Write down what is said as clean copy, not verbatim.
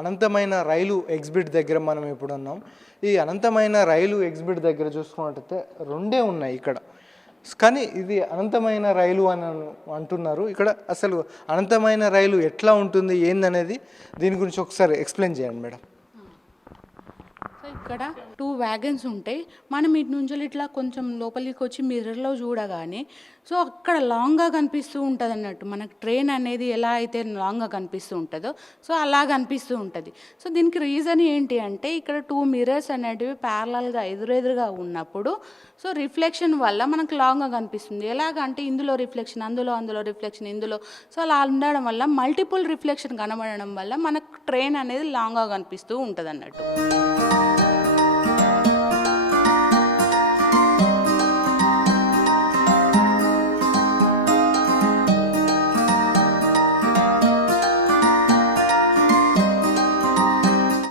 అనంతమైన రైలు ఎగ్జిబిట్ దగ్గర మనం ఇప్పుడు ఉన్నాం. ఈ అనంతమైన రైలు ఎగ్జిబిట్ దగ్గర చూసుకున్నట్టయితే రెండే ఉన్నాయి ఇక్కడ. కానీ ఇది అనంతమైన రైలు అని అంటున్నారు. ఇక్కడ అసలు అనంతమైన రైలు ఎట్లా ఉంటుంది ఏందనేది దీని గురించి ఒకసారి ఎక్స్ప్లెయిన్ చేయండి మేడం. సో ఇక్కడ 2 వ్యాగన్స్ ఉంటాయి. మనం ఇటు నుంచి ఇట్లా కొంచెం లోపలికి వచ్చి మిర్రర్లో చూడగానే సో అక్కడ లాంగ్గా కనిపిస్తూ ఉంటుంది అన్నట్టు. మనకు ట్రైన్ అనేది ఎలా అయితే లాంగ్గా కనిపిస్తూ ఉంటుందో సో అలా కనిపిస్తూ ఉంటుంది. సో దీనికి రీజన్ ఏంటి అంటే ఇక్కడ 2 మిర్రర్స్ అనేటివి ప్యారలల్గా ఎదురెదురుగా ఉన్నప్పుడు సో రిఫ్లెక్షన్ వల్ల మనకు లాంగ్గా కనిపిస్తుంది. ఎలాగంటే ఇందులో రిఫ్లెక్షన్, అందులో రిఫ్లెక్షన్, ఇందులో సో అలా ఉండడం వల్ల మల్టిపుల్ రిఫ్లెక్షన్ కనబడడం వల్ల మనకు ట్రైన్ అనేది లాంగ్గా కనిపిస్తూ ఉంటుంది అన్నట్టు.